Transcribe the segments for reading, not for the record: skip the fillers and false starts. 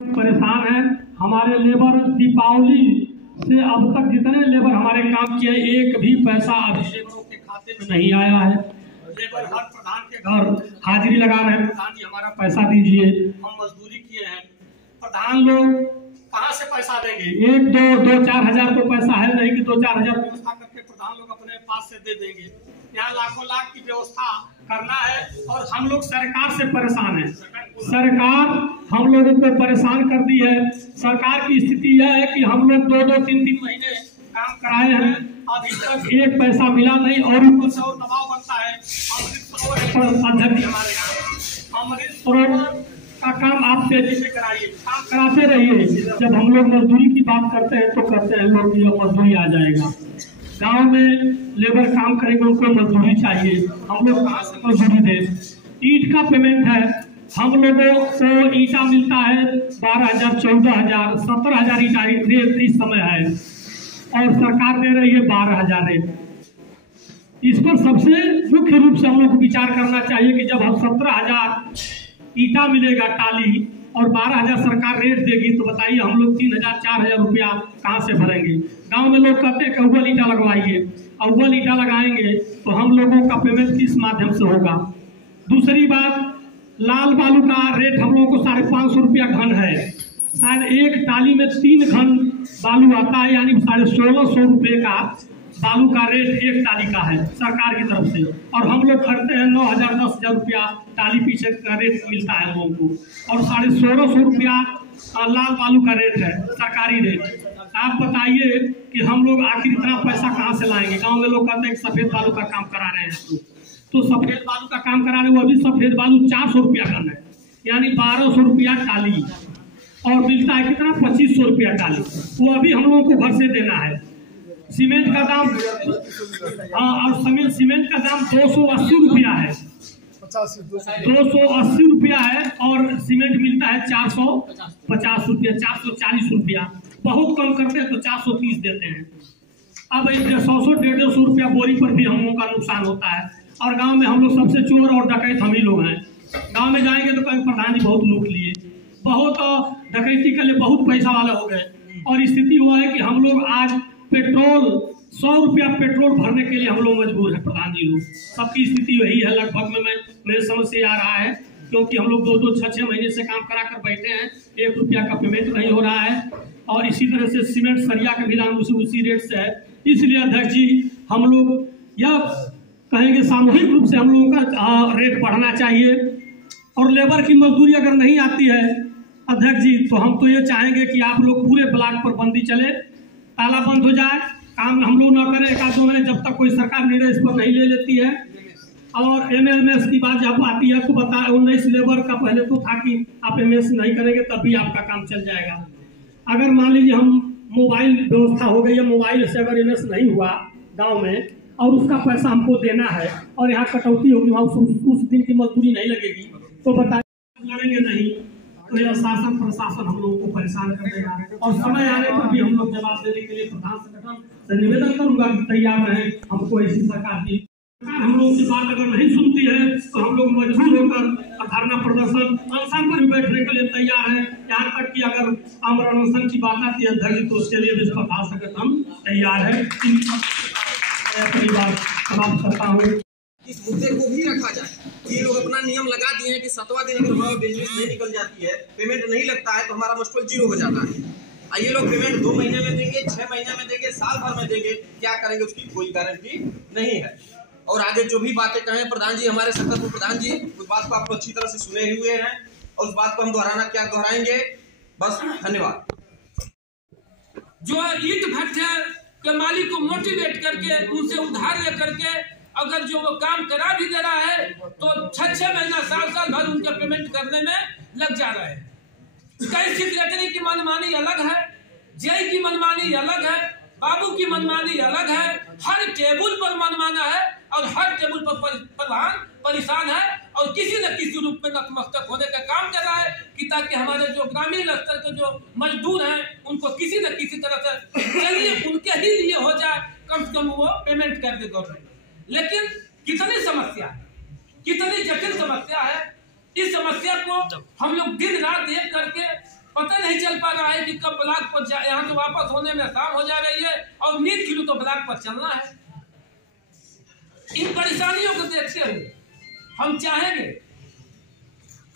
परेशान है। हमारे लेबर दीपावली से अब तक जितने लेबर हमारे काम किए एक भी पैसा अभी लेबरों के खाते में नहीं आया है। लेबर हर प्रधान के घर हाजिरी लगा रहे हैं, प्रधान जी हमारा पैसा दीजिए, हम मजदूरी किए हैं। प्रधान लोग कहाँ से पैसा देंगे? एक दो चार हजार तो पैसा है नहीं कि 2-4 हजार व्यवस्था करके प्रधान लोग अपने पास से दे देंगे। यहाँ लाखों लाख की व्यवस्था करना है और हम लोग सरकार से परेशान है। सरकार हम लोगों को परेशान कर दी है। सरकार की स्थिति यह है कि हम लोग 2-2, 3-3 महीने काम कराए हैं, अभी तक एक पैसा मिला नहीं और ऊपर से और दबाव बनता है। अध्यक्ष हमारे यहाँ अमृत सरोवर का काम आप तेजी से कराइए, काम कराते रहिए। जब हम लोग मजदूरी की बात करते हैं तो कहते हैं लोग ये मजदूरी आ जाएगा। गांव में लेबर काम करेंगे, उनको मजदूरी चाहिए, हम लोग कहाँ से मजदूरी दें? ईंट का पेमेंट है, हम लोगों को ईंटा मिलता है 12,000, 14,000, 17,000 ईंटा रेट इस समय है और सरकार दे रही है 12,000 रेट। इस पर सबसे मुख्य रूप से हम लोग को विचार करना चाहिए कि जब हम 17,000 ईंटा मिलेगा टाली और 12,000 सरकार रेट देगी तो बताइए हम लोग 3,000, 4,000 रुपया कहाँ से भरेंगे? गांव में लोग कहते हैं कि अव्वल ईंटा लगवाइए, अव्वल ईंटा लगाएंगे तो हम लोगों का पेमेंट किस माध्यम से होगा? दूसरी बात, लाल बालू का रेट हम लोगों को 550 रुपया घन है। शायद एक टाली में 3 घन बालू आता है, यानी 1,650 रुपये का बालू का रेट एक टाली का है सरकार की तरफ से, और हम लोग खरीदते हैं 9,000, 10,000 रुपया टाली पीछे का रेट मिलता है लोगों को, और 1,650 रुपया लाल बालू का रेट है सरकारी रेट। आप बताइए कि हम लोग आखिर इतना पैसा कहाँ से लाएंगे? गांव में लोग कहते हैं सफेद बालू का काम करा रहे हैं, तो सफेद बालू का काम करा रहे हैं, वो अभी सफेद बालू 400 रुपया घन है, यानी 1,200 रुपया टाली, और मिलता है कितना? 2,500 रुपया टाली। वो अभी हम लोगों को घर से देना है। सीमेंट का दाम और सीमेंट का दाम 280 रुपया है, 280 रुपया है, और सीमेंट मिलता है 450 रुपया, 440 रुपया। बहुत कम करते हैं तो 430 देते हैं। अब 100-150 रुपया बोरी पर भी हम लोगों का नुकसान होता है। और गांव में हम लोग सबसे चोर और डकैत हम ही लोग हैं। गांव में जाएंगे तो कहीं प्रधान जी बहुत लूट लिए, बहुत डकैती के लिए बहुत पैसा वाले हो गए, और स्थिति हुआ है कि हम लोग आज पेट्रोल 100 रुपया पेट्रोल भरने के लिए हम लोग मजबूर हैं। प्रधान जी लोग सबकी स्थिति वही है लगभग में, मेरे समझ से आ रहा है, क्योंकि हम लोग 2-2, 6-6 महीने से काम करा कर बैठे हैं, 1 रुपया का पेमेंट नहीं हो रहा है, और इसी तरह से सीमेंट सरिया का भी दाम उसी रेट से है। इसलिए अध्यक्ष जी हम लोग यह कहेंगे सामूहिक रूप से हम लोगों का रेट बढ़ना चाहिए, और लेबर की मजदूरी अगर नहीं आती है अध्यक्ष जी तो हम तो ये चाहेंगे कि आप लोग पूरे ब्लॉक पर बंदी चले, ताला बंद हो जाए, काम हम लोग न करें 1-2 महीने, जब तक कोई सरकार निर्णय इस पर नहीं ले लेती है। और MMS की बात जब आती है तो बताए 19 लेबर का पहले तो था कि आप MS नहीं करेंगे तभी आपका काम चल जाएगा। अगर मान लीजिए हम मोबाइल व्यवस्था हो गई है, मोबाइल से अगर MS नहीं हुआ गाँव में और उसका पैसा हमको देना है और यहाँ कटौती होगी, वहाँ उस दिन की मजदूरी नहीं लगेगी, तो बताइए लड़ेंगे नहीं तो यह शासन प्रशासन हम लोगों को परेशान कर देगा। और समय आने पर भी हम लोग जवाब देने के लिए प्रधान संगठन से निवेदन करूंगा कि तैयार रहें। हमको ऐसी सरकार की हम लोग की बात अगर नहीं सुनती है तो हम लोग मजबूर होकर धरना प्रदर्शन अनशन पर भी बैठने के लिए तैयार है। यहाँ तक कि अगर अमर अनशन की बात आती है अध्यक्ष तो उसके लिए भी प्रधान संगठन तैयार है। अपनी बात समाप्त करता हूँ। इस मुद्दे को भी रखा जाए। ये लोग अपना नियम लगा दिए हैं कि 7वां दिन अगर हमारा बिजनेस नहीं निकल जाती है, पेमेंट नहीं लगता है तो हमारा मुश्किल 0 हो जाता है। ये लोग पेमेंट 2 महीने में देंगे, 6 महीने में देंगे, साल भर में देंगे, क्या करेंगे उसकी कोई गारंटी नहीं है। और आगे जो भी बातें कहें प्रधान जी, हमारे सकल प्रधान जी उस बात को आपको अच्छी तरह से सुने हुए हैं और उस बात को हम दोहराएंगे। बस धन्यवाद। जो ईंट भट्ठे के मालिक को मोटिवेट करके उनसे उधार लेकर के अगर जो वो काम करा भी दे रहा है तो 6-6 महीना, साल भर उनका पेमेंट करने में लग जा रहा है। कई सेक्रेटरी की मनमानी अलग है, जेई की मनमानी अलग है, बाबू की मनमानी अलग है, हर टेबल पर मनमाना है और हर टेबल पर प्रधान परेशान है और किसी न किसी रूप में नतमस्तक होने का काम कर रहा है कि ताकि हमारे जो ग्रामीण स्तर के जो मजदूर हैं उनको किसी न किसी तरह से चलिए उनके ही लिए हो जाए, कम से कम वो पेमेंट कर दे गवर्नमेंट। लेकिन कितनी समस्या है, कितनी जटिल समस्या है। इस समस्या को हम लोग दिन रात एक करके पता नहीं चल पा रहा है कि कब ब्लॉक पर यहाँ से वापस होने में शाम हो जा रही है और नींद खुली तो ब्लॉक पर चलना है। इन परेशानियों को देखते हुए हम चाहेंगे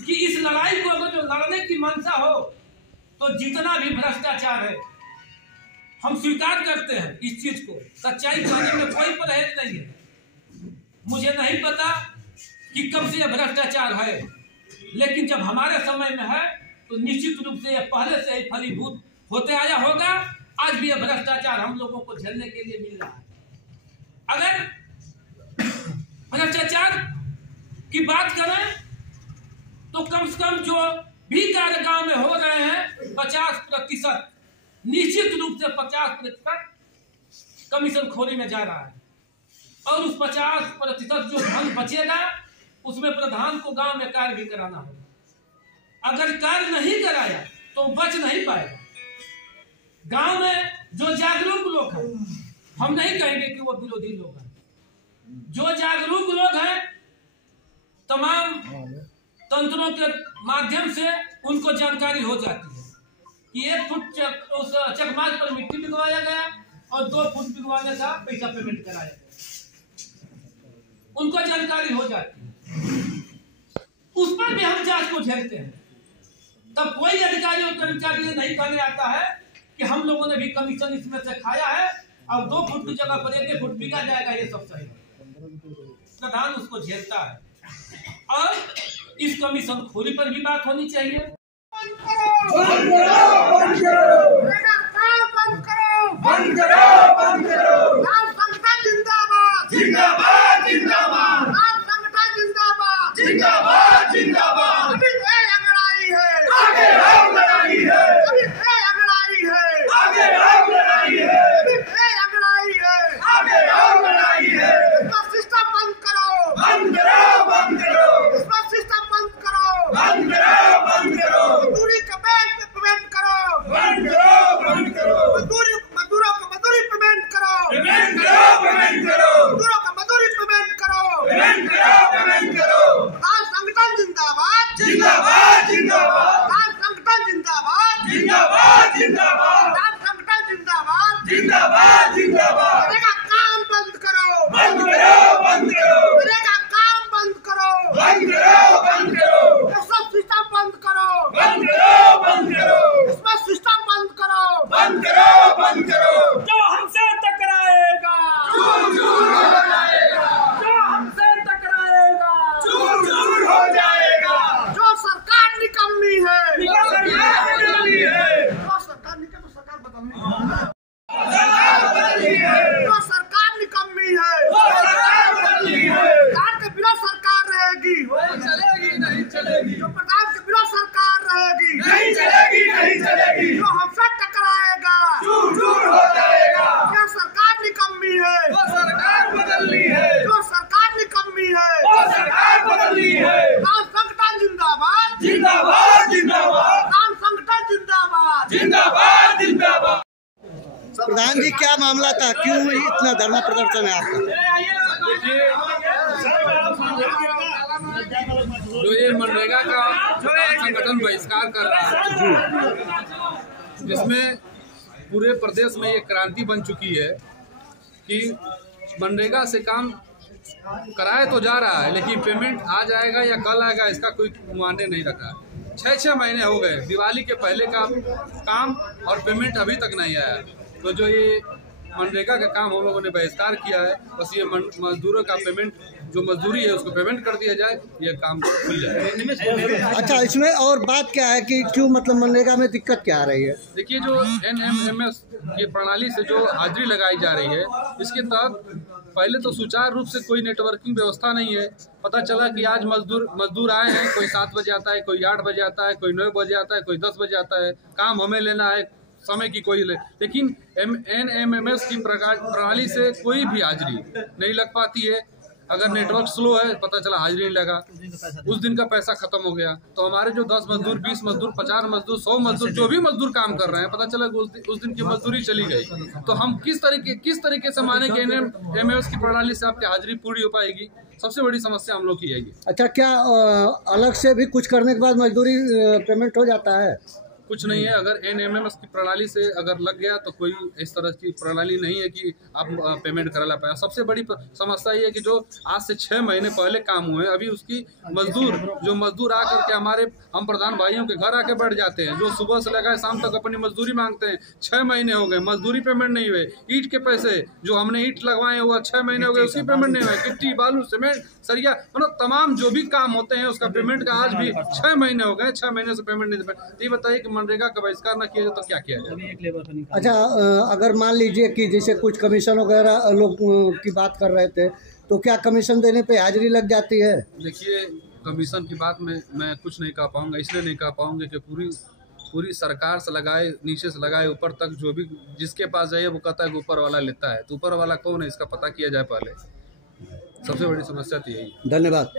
कि इस लड़ाई को अगर जो लड़ने की मंशा हो तो जितना भी भ्रष्टाचार है हम स्वीकार करते हैं इस चीज को। सच्चाई कहने में कोई परहेज नहीं है। मुझे नहीं पता कि कब से यह भ्रष्टाचार है, लेकिन जब हमारे समय में है तो निश्चित रूप से यह पहले से ही फलीभूत होते आया होगा। आज भी यह भ्रष्टाचार हम लोगों को झेलने के लिए मिल रहा है। अगर भ्रष्टाचार की बात करें तो कम से कम जो भी कार्य गांव में हो रहे हैं 50% निश्चित रूप से 50% कमीशन खोरी में जा रहा है और उस 50% जो धन बचेगा उसमें प्रधान को गांव में कार्य भी कराना होगा। अगर कार्य नहीं कराया तो बच नहीं पाएगा। गांव में जो जागरूक लोग हैं, हम नहीं कहेंगे कि वो विरोधी लोग हैं, जो जागरूक लोग हैं तमाम तंत्रों के माध्यम से उनको जानकारी हो जाती है कि 1 फुट उस चकमाच पर मिट्टी बिगवाया गया और 2 फुट बिगवाने का पैसा पेमेंट कराया गया, उनको जानकारी हो जाती है। उस पर भी हम जांच को झेलते हैं। तब कोई अधिकारी और कर्मचारी नहीं कहने आता है कि हम लोगों ने भी कमीशन इसमें से खाया है और 2 फुट की जगह पर 1 फुट बिका जाएगा, ये सब सही है। प्रधान उसको झेलता है और इस कमीशन खोरी पर भी बात होनी चाहिए। बंद करो, बंद करो, बंद करो, बंद करो, बंद करो, बंद करो। लाल संगठन जिंदाबाद, जिंदाबाद, जिंदाबाद। लाल संगठन जिंदाबाद, जिंदाबाद, जिंदाबाद। अभी लड़ाई है, आगे हम लड़ाई है। अभी लड़ाई है, आगे हम लड़ाई है। अभी लड़ाई है, आगे हम लड़ाई है। इसका सिस्टम बंद करो, बंद करो, बंद करो। इसका सिस्टम बंद करो, बंद करो, बंद करो। मजदूरी का पेमेंट करो, बंद करो, बंद करो। मजदूरों को मजदूरी पेमेंट करो, पेमेंट करो, पेमेंट करो। मजदूरों को मजदूरी पेमेंट करो, पेमेंट करो, पेमेंट करो। लाल संगठन जिंदाबाद, जिंदाबाद, जिंदाबाद। लाल संगठन जिंदाबाद, जिंदाबाद, जिंदाबाद। लाल संगठन जिंदाबाद, जिंदाबाद, जिंदाबाद। मेरा काम बंद करो, बंद करो, बंद करो। मेरा काम बंद करो, बंद करो, बंद करो। सब सिस्टम बंद करो, बंद करो, बंद करो। इसमें सिस्टम बंद करो, बंद करो, बंद करो। जो हमसे टकराएगा चूर चूर हो जाएगा, जो हमसे टकराएगा चूर चूर हो जाएगा। जो सरकार निकम्मी है, जो सरकार निकम्मी है, जो सरकार निकम्मी तो सरकार बदलनी है, सरकार बदलनी है। जो सरकार निकम्मी है, वो सरकार बदलनी है। सरकार के बिना सरकार रहेगी, चलेगी नहीं चलेगी। जो प्रधान के बिना सरकार रहेगी, नहीं चलेगी, नहीं चलेगी। जो हमसे टकराएगा चूर चूर हो जाएगा। जो सरकार निकम्मी है, वो सरकार बदलनी है। जो सरकार निकम्मी है, वो सरकार बदलनी है। लाल संगठन जिंदाबाद, जिंदाबाद, जिंदाबाद। लाल संगठन जिंदाबाद, जिंदाबाद, जिंदाबाद। प्रधान जी, क्या मामला था, क्यों इतना धरना प्रदर्शन है आपका? जो ये मनरेगा का संगठन बहिष्कार कर रहा है, जिसमें पूरे प्रदेश में ये क्रांति बन चुकी है कि मनरेगा से काम कराया तो जा रहा है, लेकिन पेमेंट आ जाएगा या कल आएगा इसका कोई मायने नहीं रखा। 6 महीने हो गए दिवाली के पहले का काम और पेमेंट अभी तक नहीं आया। तो जो ये मनरेगा का काम हम लोगों ने बहिष्कार किया है, बस ये मजदूरों का पेमेंट, जो मजदूरी है उसको पेमेंट कर दिया जाए, ये काम खुल जाए। अच्छा, इसमें और बात क्या है कि क्यों मतलब मनरेगा में दिक्कत क्या आ रही है? देखिए, जो NMMS की प्रणाली से जो हाजिरी लगाई जा रही है, इसके तहत पहले तो सुचारू रूप से कोई नेटवर्किंग व्यवस्था नहीं है। पता चला कि आज मजदूर आए हैं, कोई 7 बजे आता है, कोई 8 बजे आता है, कोई 9 बजे आता है, कोई 10 बजे आता है। काम हमें लेना है, समय की कोई लेकिन NMMS की प्रणाली से कोई भी हाजिरी नहीं लग पाती है। अगर नेटवर्क स्लो है, पता चला हाजिरी नहीं लगा, उस दिन का पैसा खत्म हो गया। तो हमारे जो 10 मजदूर, 20 मजदूर, 50 मजदूर, 100 मजदूर, जो भी मजदूर काम कर रहे हैं, पता चला उस दिन की मजदूरी चली गई। तो हम किस तरीके से माने कि NMMS की प्रणाली से आपकी हाजिरी पूरी हो पाएगी? सबसे बड़ी समस्या हम लोग की है। अच्छा, क्या अलग से भी कुछ करने के बाद मजदूरी पेमेंट हो जाता है? कुछ नहीं है। अगर NMMS की प्रणाली से अगर लग गया तो कोई इस तरह की प्रणाली नहीं है कि आप पेमेंट करा ला पाए। सबसे बड़ी समस्या ये है कि जो आज से 6 महीने पहले काम हुए, अभी उसकी मजदूर आकर के हमारे हम प्रधान भाइयों के घर आके बैठ जाते हैं, जो सुबह से लगाए शाम तक अपनी मजदूरी मांगते हैं। 6 महीने हो गए, मजदूरी पेमेंट नहीं हुए। ईंट के पैसे जो हमने ईंट लगवाए हुआ 6 महीने हो गए, उसकी पेमेंट नहीं हुए। गिट्टी, बालू, सीमेंट, सरिया, मतलब तमाम जो भी काम होते हैं उसका पेमेंट का आज भी 6 महीने हो गए, 6 महीने से पेमेंट नहीं दे पाए। तो ये बताइए कि मनरेगा का बहिष्कार न किया जाए तो क्या किया जाए? अच्छा, अगर मान लीजिए कि जैसे कुछ कमीशन वगैरह लोग की बात कर रहे थे, तो क्या कमीशन देने पे हाजिरी लग जाती है? देखिए, कमीशन की बात में मैं कुछ नहीं कह पाऊंगा, इसलिए नहीं कह पाऊंगा कि पूरी सरकार से लगाए, नीचे से लगाए ऊपर तक, जो भी जिसके पास जाइए वो कहता है कि ऊपर वाला लेता है। तो ऊपर वाला कौन है इसका पता किया जाए पहले। सबसे बड़ी समस्या तो यही। धन्यवाद।